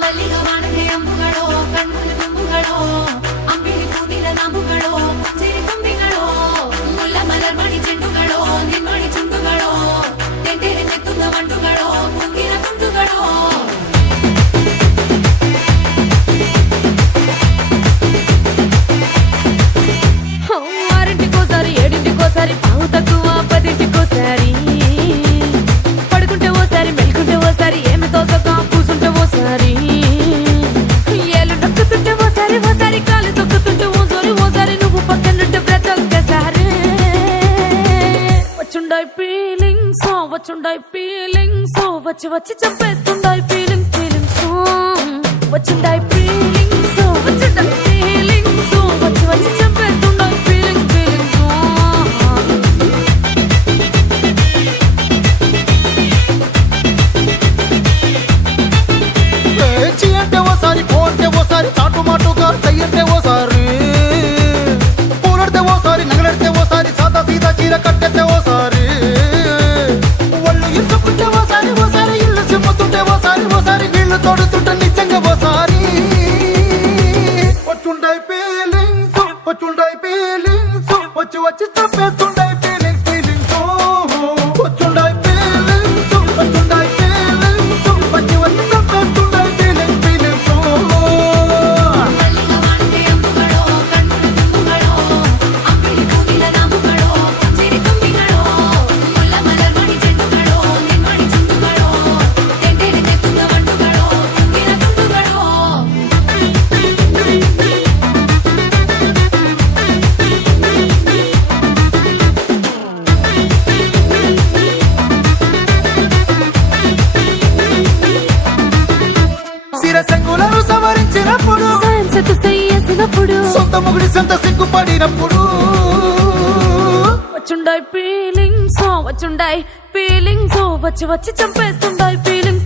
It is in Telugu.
ಮಲ್ಲಿಗ ವಾಣದೆ ಅಂಬುಗಳೋ ಕಣ್ಣುಗಳ ತುಂಬುಗಳೋ ಅಂಬಿಳಿ ಕೂದಿನ ನಂಬುಗಳೋ ಸಿರಿ ತುಂಬಿಗಳೋ ಮುಲ್ಲ ಮಲರ್ಮಣಿ ಚೆಂಡುಗಳೋ ನಿನ್ಮಣಿ ಚುಂಡುಗಳೋ ತೆಂತೆರೆ ತೆತ್ತುದ ಮಂಟುಗಳೋ ಮುಗಿನ ತುಂಡುಗಳೋ ఆరింటికోసారి ఏడింటికోసారి పావు తక్కువ పదింటికోసారి పడుకుంటే ఓసారి మెలుకుంటే ఓసారి ఏమి తోసక కూసుంటే ఓసారి ఏళ్ళు నొక్కుతుంటే ఓసారి ఓసారి కాలు తొక్కుతుంటే ఓసారి ఓసారి నువ్వు పక్కనుంటే బ్రతొక్కసారి వచ్చుండాయి ఫీలింగ్స్ వచ్చి వచ్చి చంపేస్తుండాయి ఫీలింగ్స్ వచ్చుండాయి ఫీలింగ్స్ వచ్చుండాయి ఫీలింగ్స్ వచ్చి వచ్చి చంపేస్తుండాయి ఫీలింగ్స్ అంటే ఓసారి కోంటే ఓసారి చాటు మాటుగా సయ్యంటే ఓసారి పూలడితే ఓసారి నగలడితే ఓసారి సాదా సీదా చీర కట్టెతే ఓసారి ఒళ్ళు ఇసుకుంటే ఓసారి ఓసారి ఇల్లు సిమ్ముతుంటే ఓసారి ఓసారి వీళ్ళు తోడుతుంటే నిజంగా ఓసారి వచ్చుండాయి ఫీలింగ్స్ వచ్చి వచ్చి తప్పేస్తుండాయి ఫీలింగ్స్ వచ్చుండాయి ఫీలింగ్స్ వచ్చి వచ్చి తప్పేస్తుండాయి ఫీలింగ్స్ మల్లిగ వాణదే అంబుಗಳೋ కಣ್ಣుల తుంబుಗಳೋ అంబిಳಿ ಕೂದಿನ ನಂಬುಗಳೋ ಸಿರಿ ತುಂಬಿಗಳೋ ಮುಲ್ಲ ಮಲರ್ಮಣಿ ಚೆಂಡುಗಳೋ ನಿನ್ಮಣಿ ಚುಂಡುಗಳೋ ತೆಂತೆರೆ ತೆತ್ತುದ ಮಂಟುಗಳೋ ಮುಗಿನ ತುಂಡುಗಳೋ సిరసంగులను సవరించినప్పుడు సాయం సత్తు సయ్యేసినప్పుడు సొంత ముగుడి సొంత సిగ్గుపడినప్పుడు వచ్చుండాయి ఫీలింగ్స్ వచ్చి వచ్చి చంపేస్తుండాయి ఫీలింగ్స్